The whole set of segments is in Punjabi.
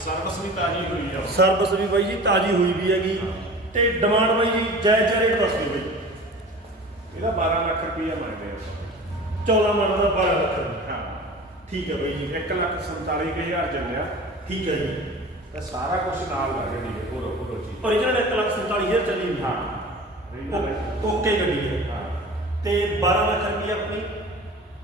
ਸਰਵਿਸ ਵੀ ਤਾਜ਼ੀ ਹੋਈ ਆ। ਸਰਵਿਸ ਵੀ ਬਾਈ ਜੀ ਤਾਜ਼ੀ ਹੋਈ ਵੀ ਹੈਗੀ ਤੇ ਡਿਮਾਂਡ ਬਾਈ ਜੀ ਜਾਇਜ਼ ਜਾਇਜ਼ ਦੱਸੋ ਬਾਈ ਇਹਦਾ 12 ਲੱਖ ਰੁਪਈਆ ਮੰਗਦੇ ਆ 14 ਮਾਡਲ ਦਾ 12 ਲੱਖ ਰੁਪਏ। ਹਾਂ। ਠੀਕ ਹੈ ਬਾਈ ਜੀ। 1 ਲੱਖ 47000 ਚੱਲਿਆ। ਠੀਕ ਹੈ ਜੀ। ਤੇ ਸਾਰਾ ਕੁਝ ਨਾਲ ਲੱਗ ਗਈ ਹੈ ਪੂਰਾ ਪੂਰਾ ਚੀਜ਼। Origignal 1 ਲੱਖ 47 ਚੱਲੀ ਹੋਈ ਹਾਂ। ਓ- ਓਕੇ ਗੱਡੀ ਹੈ। ਹਾਂ। ਤੇ 12 ਲੱਖ ਰੁਪਏ ਆਪਣੀ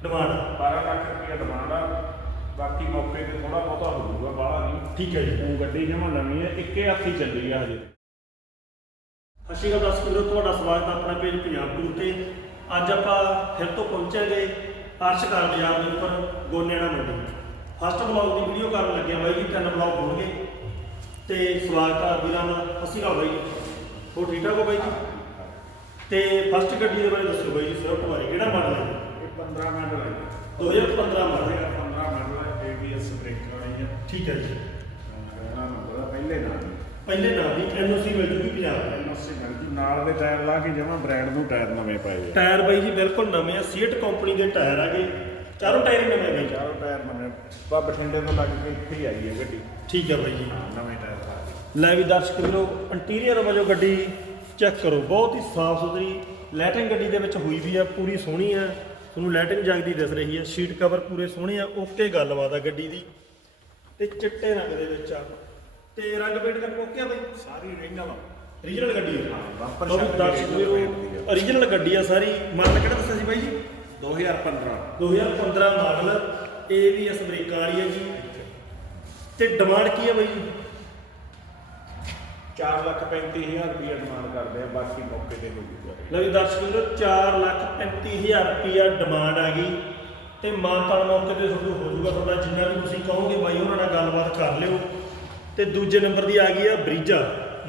ਡਿਮਾਂਡ 12 ਲੱਖ ਰੁਪਈਆ ਡਿਮਾਂਡ ਆ। ਬਾਕੀ ਮੌਕੇ ਤੇ ਥੋੜਾ ਬਹੁਤਾ ਹੋ ਜਾਊਗਾ ਬਾਹਲਾ ਨਹੀਂ। ਠੀਕ ਹੈ ਜੀ। ਉਹ ਗੱਡੀ ਜਮਾ ਨਵੀਂ ਹੈ ਇੱਕੇ ਹੱਥ ਹੀ ਚੱਲੀ ਆ ਹਜੇ। ਅਕਾਲ ਦਰਸ਼ਕ ਵੀਰੋ ਤੁਹਾਡਾ ਸਵਾਗਤ ਹੈ ਆਪਣਾ ਪੇਜ ਪੰਜਾਬ ਟੂਰ ਤੇ। ਅੱਜ ਆਪਾਂ ਫਿਰ ਤੋਂ ਪਹੁੰਚਾਂਗੇ ਅਰਸ਼ਕਾਰ ਬਾਜ਼ਾਰ ਦੇ ਉੱਪਰ ਗੋਨੇੜਾ ਮੰਡੀ ਫਸਟ ਬਲੌਗ ਦੀ ਵੀਡੀਓ ਕਰਨ ਲੱਗਿਆ ਬਾਈ ਜੀ ਤਿੰਨ ਬਲੌਗ ਹੋਣਗੇ। ਤੇ ਸਵਾਗਤ ਹੈ ਵੀਰਾਂ ਦਾ। ਅਕਾਲ ਬਾਈ ਜੀ। ਹੋਰ ਠੀਕ ਠਾਕ ਹੋ ਬਾਈ ਜੀ? ਤੇ ਫਸਟ ਗੱਡੀ ਦੇ ਬਾਰੇ ਦੱਸੋ ਬਾਈ ਜੀ ਸਵਿਫਟ ਬਾਰੇ ਕਿਹੜਾ ਮਾਡਲ ਹੈ? ਇਹ 15 ਮਾਡਲ ਹੈ 2015 ਮਾਡਲ ਹੈ। 15 ਮਾਡਲ ਬ੍ਰੇਕ ਵਾਲੀ ਹੈ ਠੀਕ ਹੈ ਜੀ। ਇਹਨਾਂ ਨੰਬਰ ਦਾ ਪਹਿਲੇ ਨਾਮ ਪਹਿਲੇ ਨਾਮ ਦੀ ਐਨਓਸੀ ਮਿਲ ਜੂਗੀ ਪੰਜਾਬ ਦੀ ਐਨਓਸੀ ਮਿਲ ਜੂ ਨਾਲ ਦੇ ਟਾਇਰ ਲਾ ਕੇ ਜਮਾ ਬ੍ਰਾਂਡ ਨੂੰ ਟਾਇਰ ਨਵੇਂ ਪਾਏ ਆ ਟਾਇਰ ਬਾਈ ਜੀ ਬਿਲਕੁਲ ਨਵੇਂ ਆ ਸੀਟ ਕੰਪਨੀ ਦੇ ਟਾਇਰ ਆਗੇ ਚਾਰੋਂ ਟਾਇਰ ਹੀ ਨਵੇਂ ਆ ਬਾਈ ਜੀ। ਚਾਰੋਂ ਟਾਇਰ ਨਵੇਂ। ਬਾ ਬਠਿੰਡੇ ਤੋਂ ਲੱਗ ਕੇ ਇੱਥੇ ਹੀ ਆਈ ਹੈ ਗੱਡੀ। ਠੀਕ ਹੈ ਬਾਈ ਜੀ। ਨਵੇਂ ਟਾਇਰ ਲਾ ਕੇ। ਲੈ ਵੀ ਦਰਸ਼ਕ ਵੀਰੋ ਇੰਟੀਰੀਅਰ ਵਜੋਂ ਗੱਡੀ ਚੈੱਕ ਕਰੋ। ਬਹੁਤ ਹੀ ਸਾਫ਼ ਸੁਥਰੀ ਲੈਟਿੰਗ ਗੱਡੀ ਦੇ ਵਿੱਚ ਹੋਈ ਵੀ ਆ ਪੂਰੀ ਸੋਹਣੀ ਆ। ਤੁਹਾਨੂੰ ਲੈਟਿੰਗ ਜਗਦੀ ਦਿਸ ਰਹੀ ਆ ਸ਼ੀਟ ਕਵਰ ਪੂਰੇ ਸੋਹਣੇ ਆ ਓਕੇ ਗੱਲਬਾਤ ਆ ਗੱਡੀ ਦੀ। ਤੇ ਚਿੱਟੇ ਰੰਗ ਦੇ ਵਿੱਚ ਆ। ਤੇ ਰੰਗ ਪੇਂਟ ਕਰਨ ਓਕੇ ਆ ਬਾਈ? ਸਾਰੀ ਰਿੰਗਲ ਰੀਜਨਲ ਗੱਡੀ ਆ। ਬੰਪਰ ਲਓ ਵੀ ਸ਼ਾਪ ਦਰਸ਼ਕ ਵੀਰੋ ਆ। ਓਰੀਜਨਲ ਗੱਡੀ ਆ ਸਾਰੀ। ਮਾਡਲ ਕਿਹੜਾ ਦੱਸਿਆ ਸੀ ਬਾਈ ਜੀ? 2015 2015 ਮਾਡਲ। ABS ਬ੍ਰੇਕਾਂ ਵਾਲੀ ਹੈ ਜੀ। ਤੇ ਡਿਮਾਂਡ ਕੀ ਹੈ ਬਾਈ? ਜੀ 4 ਲੱਖ 35000 ਰੁਪਏ ਡਿਮਾਂਡ ਕਰਦੇ ਆ ਬਾਕੀ ਮੌਕੇ ਤੇ ਹੋ ਜੂਗਾ। ਲਓ ਜੀ ਦਰਸ਼ਕ ਵੀਰੋ 4 ਲੱਖ 35000 ਰੁਪਿਆ ਡਿਮਾਂਡ ਆ ਗਈ ਤੇ ਮਾਨਤਾਨ ਮੌਕੇ ਤੇ ਤੁਹਾਨੂੰ ਹੋ ਜਾਊਗਾ ਤੁਹਾਡਾ ਜਿੰਨਾ ਵੀ ਤੁਸੀਂ ਕਹੋਗੇ ਬਾਈ ਉਹਨਾਂ ਨਾਲ ਗੱਲਬਾਤ ਕਰ ਲਿਓ। ਤੇ ਦੂਜੇ ਨੰਬਰ ਦੀ ਆ ਗਈ ਆ ਬਰੀਜਾ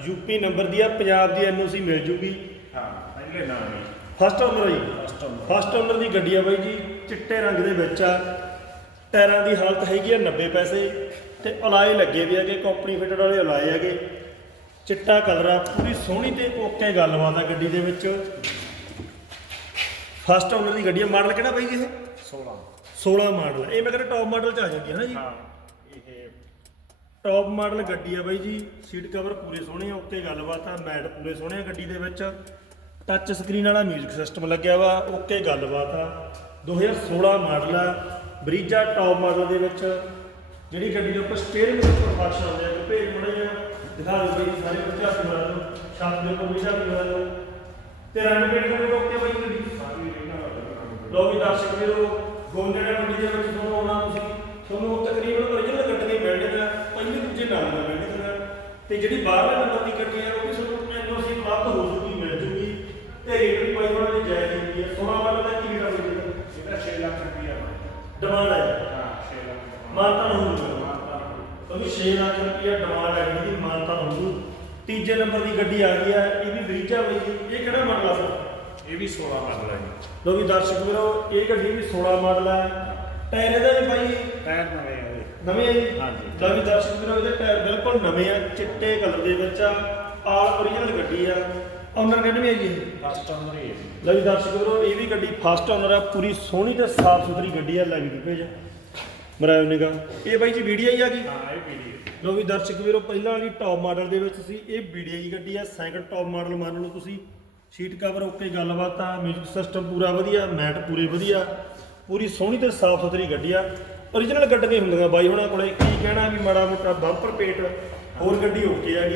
ਯੂਪੀ ਨੰਬਰ ਦੀ ਆ ਪੰਜਾਬ ਦੀ ਐਨਓਸੀ ਮਿਲ ਜੂਗੀ। ਹਾਂ ਪਹਿਲੇ ਨਾਮ ਹੀ। ਫਸਟ ਓਨਰ ਜੀ। ਫਸਟ ਓਨਰ ਦੀ ਗੱਡੀ ਆ ਬਾਈ ਜੀ ਚਿੱਟੇ ਰੰਗ ਦੇ ਵਿੱਚ ਆ। ਟਾਇਰਾਂ ਦੀ ਹਾਲਤ ਹੈਗੀ ਆ 90 ਪੈਸੇ ਤੇ ਅਲਾਏ ਲੱਗੇ ਵੀ ਹੈਗੇ ਕੰਪਨੀ ਫਿਟਡ ਵਾਲੇ ਅਲਾਏ ਹੈਗੇ। ਚਿੱਟਾ ਕਲਰ ਆ ਪੂਰੀ ਸੋਹਣੀ ਤੇ ਓਕੇ ਗੱਲਬਾਤ ਆ ਗੱਡੀ ਦੇ ਵਿੱਚ। ਫਸਟ ਓਨਰ ਦੀ ਗੱਡੀ ਆ ਮਾਡਲ ਕਿਹੜਾ ਬਾਈ ਜੀ ਇਹ 16 16 ਮਾਡਲ ਇਹ ਮੈਂ ਕਹਿੰਦਾ ਟੌਪ ਮਾਡਲ ਚ ਆ ਜਾਂਦੀ ਹੈ ਨਾ ਜੀ। ਹਾਂ ਇਹ ਟੌਪ ਮਾਡਲ ਗੱਡੀ ਆ ਬਾਈ ਜੀ। ਸੀਟ ਕਵਰ ਪੂਰੇ ਸੋਹਣੇ ਆ ਉੱਤੇ ਗੱਲਬਾਤ ਆ ਮੈਟ ਪੂਰੇ ਸੋਹਣੇ ਆ ਗੱਡੀ ਦੇ ਵਿੱਚ। ਟੱਚ ਸਕਰੀਨ ਵਾਲਾ 뮤직 ਸਿਸਟਮ ਲੱਗਿਆ ਵਾ ਓਕੇ ਗੱਲਬਾਤ ਆ। 2016 ਮਾਡਲ ਆ ਬਰੀਜਾ ਟੌਪ ਮਾਡਲ ਦੇ ਵਿੱਚ। ਜਿਹੜੀ ਗੱਡੀ ਦੇ ਉੱਪਰ ਸਟੀਅਰਿੰਗ ਦੇ ਉੱਪਰ ਫਰਸ਼ ਆਉਂਦੇ ਆ ਭੇਜ ਮੜੇ ਆ। ਦਿਖਾ ਦਿਓ ਬਾਈ ਸਾਰੇ ਬੱਚਾ ਬਣਾ ਦਿਓ ਛੱਤ ਦੇ ਉੱਪਰ ਵਿਸ਼ਾ ਬਣਾ ਦਿਓ ਤੇ। ਰੰਗ ਪੇਂਟ ਕਰਕੇ ਓਕੇ ਬਾਈ ਗੱਡੀ ਸਾਰੀ ਰਿੰਗਲ ਲੋ ਵੀ ਦਰਸ਼ਕ ਵੀਰੋ ਗੋਂਡੇੜਾ ਮੰਡੀ ਦੇ ਵਿੱਚ ਤੁਹਾਨੂੰ ਆਉਣਾ ਤੁਸੀਂ। ਤੁਹਾਨੂੰ ਤਕਰੀਬਨ origignal ਗੱਡੀਆਂ ਮਿਲਣਗੀਆਂ ਪਹਿਲੇ ਦੂਜੇ ਨਾਮ ਦਾ ਮਿਲਣਗੀਆਂ ਤੇ ਜਿਹੜੀ ਬਾਹਰ ਨੰਬਰ ਦੀ ਗੱਡੀ ਹੈ ਉਹ ਵੀ ਤੁਹਾਨੂੰ ਐਨਓਸੀ ਪ੍ਰਾਪਤ ਹੋ ਜੂਗੀ ਮਿਲ ਜੂਗੀ ਤੇ ਰੇਟ ਵੀ ਪਾਈ ਹੋਣਾ ਦੀ ਜਾਇਜ਼ ਹੁੰਦੀ ਹੈ 16 ਵਾਲਾ ਦਾ ਕੀ ਰੇਟ ਹੋਵੇਗਾ ਇਹਦਾ 6 ਲੱਖ ਰੁਪਏ ਡਿਮਾਂਡ ਹੈ ਹਾਂ 6 ਲੱਖ ਮਾਨਤਾ ਨੂੰ ਹੋਊਗਾ ਮਾਨਤਾ ਕਿਉਂਕਿ 6 ਲੱਖ ਰੁਪਏ ਡਿਮਾਂਡ ਹੈ ਜਿਹਦੀ ਮਾਨਤਾ ਹੋਊਗੀ ਤੀਜੇ ਨੰਬਰ ਦੀ ਗੱਡੀ ਆ ਗਈ ਹੈ ਇਹ ਵੀ ਬਰੀਜਾ ਬਈ। ਜੀ ਇਹ ਕਿਹੜਾ ਮਾਡਲ ਆ ਸਰ ਇਹ ਵੀ 16 ਮਾਡਲ ਹੈ ਜੀ। ਲੋ ਵੀ ਦਰਸ਼ਕ ਵੀਰੋ ਇਹ ਗੱਡੀ ਵੀ 16 ਮਾਡਲ ਹੈ ਟਾਇਰ ਇਹਦਾ ਵੀ ਬਾਈ ਟਾਇਰ ਨਵੇਂ ਆ ਨਵੇਂ ਆ ਜੀ? ਹਾਂਜੀ। ਲਓ ਵੀ ਦਰਸ਼ਕ ਵੀਰੋ ਇਹਦੇ ਟਾਇਰ ਬਿਲਕੁਲ ਨਵੇਂ ਆ ਚਿੱਟੇ ਕਲਰ ਦੇ ਵਿੱਚ ਆ। ਆਲ ਓਰੀਜਨਲ ਗੱਡੀ ਆ। ਓਨਰ ਕਿਹੜੀ ਹੈ ਜੀ? ਫਸਟ ਓਨਰ ਹੀ। ਲਓ ਵੀ ਦਰਸ਼ਕ ਵੀਰੋ ਇਹ ਵੀ ਗੱਡੀ ਫਸਟ ਓਨਰ ਆ। ਪੂਰੀ ਸੋਹਣੀ ਤੇ ਸਾਫ਼ ਸੁਥਰੀ ਗੱਡੀ ਆ ਲੈ ਵੀ ਭੇਜ ਮਰਾਇਓ ਨਿਗਾ ਇਹ ਬਾਈ ਜੀ ਵੀਡੀਓ ਹੀ ਆ ਗਈ ਹਾਂ ਇਹ ਹੈ ਲੋ ਵੀ ਦਰਸ਼ਕ ਵੀਰੋ ਪਹਿਲਾਂ ਵਾਲੀ ਟੌਪ ਮਾਡਲ ਦੇ ਵਿੱਚ ਸੀ ਇਹ BDI ਗੱਡੀ ਆ ਸੈਕੰਡ ਟੌਪ ਮਾਡਲ ਮੰਨ ਲਓ ਤੁਸੀਂ। ਸੀਟ ਕਵਰ ਓਕੇ ਗੱਲਬਾਤ ਆ ਮਿਊਜ਼ਿਕ ਸਿਸਟਮ ਪੂਰਾ ਵਧੀਆ ਮੈਟ ਪੂਰੇ ਵਧੀਆ। ਪੂਰੀ ਸੋਹਣੀ ਤੇ ਸਾਫ਼ ਸੁਥਰੀ ਗੱਡੀ ਆ। Origignal ਗੱਡੀਆਂ ਹੁੰਦੀਆਂ ਬਾਈ ਹੁਣਾਂ ਕੋਲੇ। ਕੀ ਕਹਿਣਾ ਵੀ ਮਾੜਾ ਮੋਟਾ ਬੰਪਰ ਪੇਟ ਹੋਰ ਗੱਡੀ ਓਕੇ ਹੈਗੀ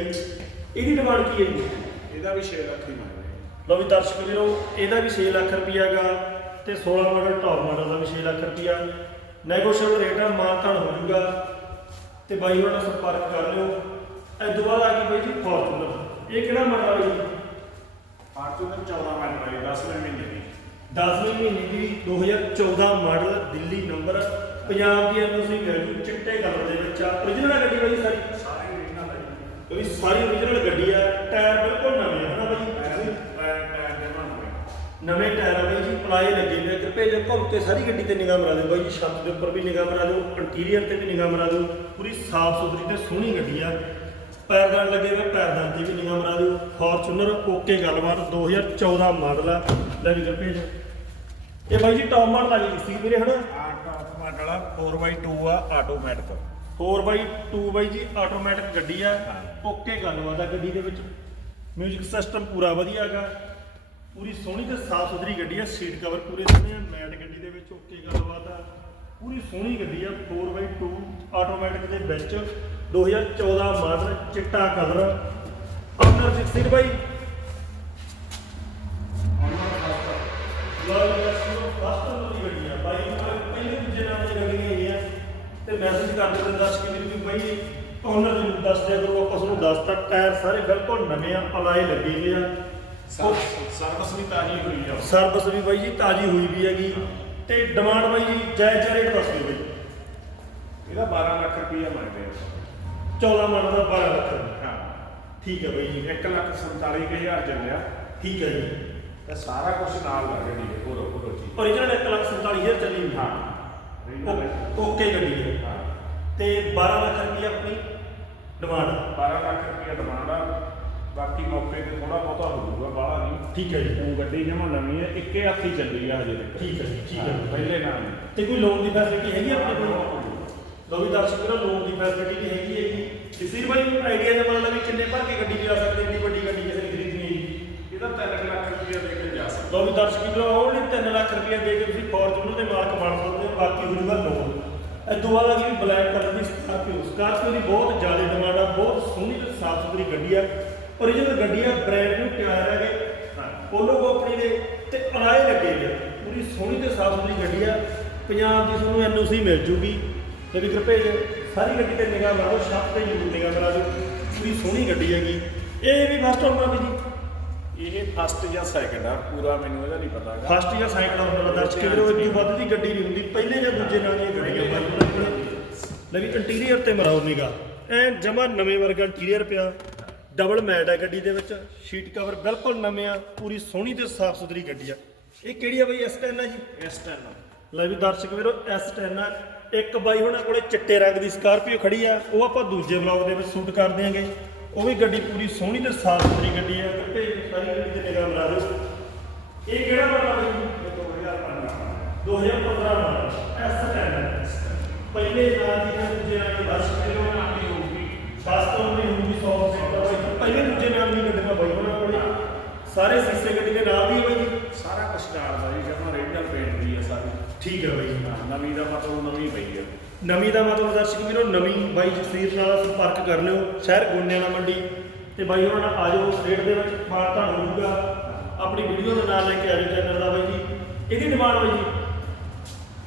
ਇਹਦੀ ਡਿਮਾਂਡ ਕੀ ਹੈ ਜੀ? ਇਹਦਾ ਵੀ 6 ਲੱਖ ਹੀ। ਮੰਗਦੇ ਲੋ ਵੀ ਦਰਸ਼ਕ ਵੀਰੋ ਇਹਦਾ ਵੀ 6 ਲੱਖ ਰੁਪਈਆ ਹੈਗਾ ਤੇ 16 ਮਾਡਲ ਟੌਪ ਮਾਡਲ ਦਾ ਵੀ 6 ਲੱਖ ਰੁਪਈਆ। ਨੈਗੋਸ਼ੀਏਬਲ ਰੇਟ ਆ ਮਾਨਤਾਨ ਹੋ ਜਾਊਗਾ। ਤੇ ਬਾਈ ਉਹਨਾਂ ਨਾਲ ਸੰਪਰਕ ਕਰ ਲਿਓ। ਇਹ ਤੋਂ ਬਾਅਦ ਆ ਗਈ ਬਾਈ ਜੀ ਫੋਰਚੂਨਰ। ਇਹ ਕਿਹੜਾ ਮਾਡਲ ਹੈ ਜੀ? ਫਾਰਚੂਨਰ 14 ਮਾਡਲ ਹੈ 10ਵੇਂ ਮਹੀਨੇ ਦੀ। 10ਵੇਂ ਮਹੀਨੇ ਦੀ 2014 ਮਾਡਲ ਦਿੱਲੀ ਨੰਬਰ ਪੰਜਾਬ ਦੀ ਐਨਓਸੀ ਵੈਲਿਊ ਚਿੱਟੇ ਕਲਰ ਦੇ ਵਿੱਚ ਆ। Origignal ਗੱਡੀ ਬਾਈ ਸਾਰੀ? ਸਾਰੇ ਰਿੰਗਲ ਹੈ ਕਿਉਂਕਿ ਸਾਰੀ origignal ਗੱਡੀ ਆ। ਟਾਇਰ ਬਿਲਕੁਲ ਨਵੇਂ ਆ ਹਨਾ ਬਾਈ ਟਾਇਰ ਟਾਇਰ ਟਾਇਰ ਦੇ ਬਣਦੇ ਨਵੇਂ ਆ ਪਲਾਏ ਲੱਗੇ ਆ ਕਿਰਪੇ ਜੇ ਘੁੰਮ ਕੇ ਸਾਰੀ ਗੱਡੀ ਤੇ ਨਿਗਾਹ ਮਾਰਾ ਦਿਓ ਬਾਈ ਜੀ ਛੱਤ ਦੇ ਉੱਪਰ ਵੀ ਨਿਗਾਹ ਮਾਰਾ ਦਿਓ ਇੰਟੀਰੀਅਰ ਤੇ ਵੀ ਨਿਗਾਹ ਮਾਰਾ ਦਿਓ ਪੂਰੀ ਸਾਫ਼ ਸੁਥਰੀ ਤੇ ਸੋਹਣੀ ਗੱਡੀ ਆ। ਪੈਰਦਾਨ ਲੱਗੇ ਹੋਏ ਪੈਰਦਾਨ ਤੇ ਵੀ ਨਿਗਾਹ ਮਾਰਾ ਦਿਓ। ਫੋਰਚੂਨਰ ਓਕੇ ਗੱਲਬਾਤ 2014 ਮਾਡਲ ਆ। ਲੈ ਵੀ ਕਿਰਪੇ ਜੀ। ਇਹ ਬਾਈ ਜੀ ਟੌਪ ਮਾਡਲ ਆ ਜੀ ਸੀ ਵੀਰੇ ਹਨਾ? ਆ ਟਾਪ ਮਾਡਲ ਆ 4x2 ਆ ਆਟੋਮੈਟਿਕ 4x2 ਜੀ ਆਟੋਮੈਟਿਕ ਗੱਡੀ ਆ। ਹਾਂ। ਓਕੇ ਗੱਲਬਾਤ ਆ ਗੱਡੀ ਦੇ ਵਿੱਚ। 뮤직 ਸਿਸਟਮ ਪੂਰਾ ਵਧੀਆ ਹੈਗਾ। ਪੂਰੀ ਸੋਹਣੀ ਤੇ ਸਾਫ਼ ਸੁਥਰੀ ਗੱਡੀ ਆ, ਸੀਟ ਕਵਰ ਪੂਰੇ ਸੋਹਣੇ ਆ, ਮੈਟ ਗੱਡੀ ਦੇ ਵਿੱਚ ਓਕੇ ਗੱਲਬਾਤ ਆ। ਪੂਰੀ ਸੋਹਣੀ ਗੱਡੀ ਆ 4x2 ਆਟੋਮੈਟਿਕ ਦੇ ਵਿੱਚ 2014 ਮਾਡਲ, ਚਿੱਟਾ ਕਲਰ ਆਨਰ 16 ਬਾਈ। ਤੇ ਮੈਸੇਜ ਕਰ ਦਿੰਦੇ ਦੱਸ ਕੇ ਵੀ ਬਾਈ ਓਨਰ ਨੂੰ ਦੱਸ ਦਿਆ ਕਰੋ, ਆਪਾਂ ਤੁਹਾਨੂੰ ਦੱਸਤਾ ਟਾਇਰ ਸਾਰੇ ਬਿਲਕੁਲ ਨਵੇਂ ਆ ਅਲਾਈ ਲੱਗੇ ਹੋਏ ਆ। ਸਰਵਿਸ ਵੀ ਤਾਜੀ ਹੋਈ ਆ। ਸਰਵਿਸ ਵੀ ਬਾਈ ਜੀ ਤਾਜੀ ਹੋਈ ਵੀ ਹੈਗੀ ਤੇ ਡਿਮਾਂਡ ਬਾਈ ਜੀ ਜਾਇਜ਼ ਜਿਹਾ ਰੇਟ ਦੱਸ ਦਿਓ ਬਾਈ। ਇਹਦਾ 12 ਲੱਖ ਰੁਪਈਆ ਮੰਗਦੇ ਆ। 14 ਮਾਡਲ ਦਾ 12 ਲੱਖ। ਹਾਂ। ਠੀਕ ਹੈ ਬਾਈ ਜੀ। 1 ਲੱਖ 47000 ਚੱਲਿਆ। ਠੀਕ ਹੈ ਜੀ। ਤੇ ਸਾਰਾ ਕੁਝ ਨਾਲ ਲੱਗ ਗੱਡੀ ਦੇ ਪੂਰਾ ਪੂਰਾ ਜੀ ਓਰੀਜਨਲ 1 ਲੱਖ 47 ਹਜ਼ਾਰ ਚੱਲੀ ਹੋਈ। ਹਾਂ। ਓਕੇ ਗੱਡੀ ਹੈ ਹਾਂ। ਤੇ 12 ਲੱਖ ਰੁਪਏ ਆਪਣੀ ਡਿਮਾਂਡ 12 ਲੱਖ ਰੁਪਈਆ ਡਿਮਾਂਡ ਆ। ਬਾਕੀ ਮੌਕੇ ਤੇ ਥੋੜਾ ਬਹੁਤਾ ਹੋ ਜਾਊਗਾ ਬਾਹਲਾ ਨਹੀਂ। ਠੀਕ ਹੈ ਜੀ। ਉਹ ਗੱਡੀ ਜਮਾ ਨਵੀਂ ਹੈ ਇੱਕੇ ਹੱਥ ਹੀ ਚੱਲੀ ਆ ਹਜੇ ਤੱਕ। ਠੀਕ ਹੈ ਜੀ, ਠੀਕ ਹੈ। ਹਾਂ, ਪਹਿਲੇ ਨਾਲ ਹੀ। ਤੇ ਕੋਈ ਲੋਨ ਦੀ ਫੈਸਿਲਿਟੀ ਹੈਗੀ ਆਪਣੇ ਕੋਲ? ਲੋ ਵੀ ਦਰਸ਼ਕ ਵੀਰੋ ਲੋਨ ਦੀ ਫੈਸਿਲਿਟੀ ਵੀ ਹੈਗੀ ਹੈਗੀ ਕਿਸੇ ਬਾਈ ਨੂੰ ਆਈਡੀਆ ਦੇ ਮਤਲਬ ਵੀ ਕਿੰਨੇ ਭਰ ਕੇ ਗੱਡੀ ਲਿਆ ਸਕਦੇ ਇੰਨੀ ਵੱਡੀ ਗੱਡੀ ਕਿਸੇ ਨੇ ਖਰੀਦਣੀ ਹੈ ਇਹਦਾ 3 ਲੱਖ ਰੁਪਈਆ ਦੇ ਕੇ ਜਾ ਸਕਦਾ। ਲੋ ਵੀ ਦਰਸ਼ਕ ਵੀਰੋ ਓਨਲੀ 3 ਲੱਖ ਰੁਪਏ ਦੇ ਕੇ ਤੁਸੀਂ ਫੋਰਚੂਨਰ ਦੇ ਮਾਲਕ ਬਣ ਸਕਦੇ ਹੋ ਬਾਕੀ ਹੋ ਜੂਗਾ ਲੋਨ ਇਹ ਤੋਂ ਬਾਅਦ ਆ ਗਈ ਬਲੈਕ ਕਲਰ ਦੀ ਸਕਾਰਪੀਓ ਸਕਾਰਪੀਓ ਦੀ ਬਹੁਤ ਜ਼ਿਆਦਾ ਡਿਮਾਂਡ ਆ ਬਹੁਤ ਸੋਹਣੀ ਤੇ ਸਾਫ਼ ਸੁਥਰੀ ਗੱਡੀ ਆ। ਓਰੀਜਨਲ ਗੱਡੀ ਆ ਬ੍ਰਾਂਡ ਨਿਊ ਟਾਇਰ ਹੈਗੇ ਪੋਲੋ ਕੰਪਨੀ ਦੇ ਤੇ ਅਲਾਏ ਲੱਗੇ ਆ ਪੂਰੀ ਸੋਹਣੀ ਤੇ ਸਾਫ਼ ਸੁਥਰੀ ਗੱਡੀ ਆ। ਪੰਜਾਬ ਦੀ ਤੁਹਾਨੂੰ ਐਨਓਸੀ ਮਿਲ ਜੂਗੀ। ਤੇ ਵੀ ਭੇਜ ਸਾਰੀ ਗੱਡੀ ਤੇ ਨਿਗਾਹ ਮਾਰੋ ਸ਼ਾਪ ਤੇ ਜ਼ਰੂਰ ਨਿਗਾਹ ਮਾਰੋ ਪੂਰੀ ਸੋਹਣੀ ਗੱਡੀ ਹੈਗੀ। ਇਹ ਵੀ ਫਸਟ ਓਨਰ ਵੀ ਜੀ? ਇਹ ਫਸਟ ਜਾਂ ਸੈਕੰਡ ਆ ਪੂਰਾ ਮੈਨੂੰ ਇਹਦਾ ਨਹੀਂ ਪਤਾ ਫਸਟ ਜਾਂ ਸੈਕੰਡ ਓਨਰ ਦਾ ਦਰਜ ਕਿਲੋ ਇਦੋਂ ਵੱਧ ਦੀ ਗੱਡੀ ਨਹੀਂ ਹੁੰਦੀ। ਪਹਿਲੇ ਜਾਂ ਦੂਜੇ ਨਾਲ ਇਹ ਗੱਡੀਆਂ ਬਾਈ ਉਹਨਾਂ ਕੋਲ ਲੈ ਵੀ ਇੰਟੀਰੀਅਰ ਤੇ ਮਰਾਓ ਨਿਗਾ ਐ ਜਮਾ ਨਵੇਂ ਵਰਗਾ ਇੰਟੀਰੀਅਰ ਪਿਆ। ਡਬਲ ਮੈਟ ਹੈ ਗੱਡੀ ਦੇ ਵਿੱਚ ਸ਼ੀਟ ਕਵਰ ਬਿਲਕੁਲ ਨਵੇਂ ਆ ਪੂਰੀ ਸੋਹਣੀ ਤੇ ਸਾਫ਼ ਸੁਥਰੀ ਗੱਡੀ ਆ। ਇਹ ਕਿਹੜੀ ਆ ਬਈ S10 ਆ ਜੀ? ਇਸ ਟਾਈਮ ਲੈ ਵੀ ਦਰਸ਼ਕ ਵੀਰੋ S10 ਆ। ਇੱਕ ਬਾਈ ਹੁਣਾਂ ਕੋਲੇ ਚਿੱਟੇ ਰੰਗ ਦੀ ਸਕਾਰਪੀਓ ਖੜੀ ਆ ਉਹ ਆਪਾਂ ਦੂਜੇ ਬਲੌਗ ਦੇ ਵਿੱਚ ਸ਼ੂਟ ਕਰ ਦਿਆਂਗੇ। ਉਹ ਵੀ ਗੱਡੀ ਪੂਰੀ ਸੋਹਣੀ ਤੇ ਸਾਫ਼ ਸੁਥਰੀ ਗੱਡੀ ਆ ਤੇ ਸਾਰੀ ਗੱਡੀ ਤੇ ਨਿਗਾਹ ਮਾਰ ਦਿਓ। ਇਹ ਕਿਹੜਾ ਮਾਡਲ ਆ ਬਈ 2015 ਮਾਡਲ S10 ਪਹਿਲੇ ਸਾਲ ਦੀ ਦੂਜੇ ਨਾਲ ਦੀ ਬੱਸ ਕਿਲੋ ਸਾਰੇ ਸੀਸੇ ਗੱਡੀ ਦੇ ਨਾਲ ਦੀ ਹੈ ਬਾਈ ਜੀ? ਸਾਰਾ ਕੁਝ ਨਾਲ ਦਾ ਜੀ ਜਮਾ ਰੀਜਨਲ ਪੇਂਟ ਦੀ ਆ ਸਾਰੀ। ਠੀਕ ਹੈ ਬਾਈ ਜੀ। ਹਾਂ, ਨਵੀਂ ਦਾ ਮਤਲਬ ਨਵੀਂ ਪਈ ਆ। ਨਵੀਂ ਦਾ ਮਤਲਬ ਦਰਸ਼ਕ ਵੀਰੋ ਨਵੀਂ ਬਾਈ ਜਸਵੀਰ ਨਾਲ ਸੰਪਰਕ ਕਰ ਲਿਓ। ਸ਼ਹਿਰ ਗੋਨਿਆਣਾ ਮੰਡੀ। ਤੇ ਬਾਈ ਉਹਨਾਂ ਨਾਲ ਆਜੋ ਰੇਟ ਦੇ ਵਿੱਚ ਮਾਰਤਾ ਹੋਊਗਾ। ਆਪਣੀ ਵੀਡੀਓ ਦੇ ਨਾਲ ਲੈ ਕੇ ਆਜੋ ਚੈਨਲ ਦਾ ਬਾਈ ਜੀ। ਇਹਦੀ ਡਿਮਾਂਡ ਬਾਈ ਜੀ?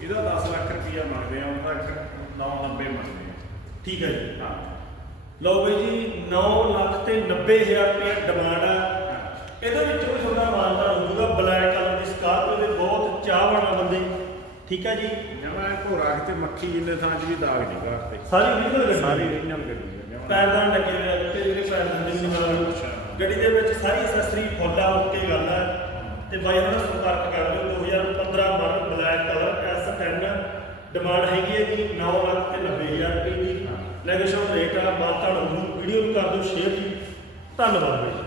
ਇਹਦਾ 10 ਲੱਖ ਰੁਪਈਆ ਮੰਗਦੇ ਆ ਉਹਨਾਂ ਤੱਕ 990 ਮੰਗਦੇ ਆ। ਠੀਕ ਹੈ ਜੀ। ਹਾਂ। ਲਓ ਬਾਈ ਜੀ 9 ਲੱਖ ਤੇ 90000 ਰੁਪਏ ਡਿਮਾਂਡ ਆ। ਇਹਦੇ ਵਿੱਚ ਕੋਈ ਤੁਹਾਡਾ ਮਾਨਤਾ ਹੋਊਗਾ ਬਲੈਕ ਕਲਰ ਦੀ ਸਕਾਰਪੀਓ ਦੇ ਬਹੁਤ ਚਾਹਵਾਨ ਬੰਦੇ। ਠੀਕ ਹੈ ਜੀ? ਜਮਾ ਘੋੜਾ ਤੇ ਮੱਖੀ ਜਿੰਨੇ ਥਾਂ 'ਚ ਵੀ ਦਾਗ ਨਹੀਂ ਘਰ ਤੇ। ਸਾਰੀ ਵੀਡੀਓ ਗੱਡੀ। ਸਾਰੀ ਰੀਜਨਲ ਗੱਡੀ। ਪੈਰਦਾਨ ਲੱਗੇ ਹੋਏ ਤੇ ਜਿਹੜੇ ਪੈਰਦਾਨ ਦੇ ਵੀ ਨਾਲ। ਗੱਡੀ ਦੇ ਵਿੱਚ ਸਾਰੀ ਅਸੈਸਰੀ ਫੁੱਲਾ ਓਕੇ ਗੱਲ ਹੈ ਤੇ ਬਾਈ ਉਹਨਾਂ ਨਾਲ ਸੰਪਰਕ ਕਰ ਲਿਓ 2015 model black colour S10 demand ਹੈਗੀ ਹੈ ਜੀ 9 ਲੱਖ ਤੇ 90000 ਰੁਪਏ ਦੀ। ਨੈਗੋਸ਼ੀਏਟ ਰੇਟ ਆ ਮਾਲਤਾ ਨੂੰ ਵੀਡੀਓ ਨੂੰ ਕਰ ਦਿਓ ਸ਼ੇਅਰ ਜੀ। ਧੰਨਵਾਦ ਬਾਈ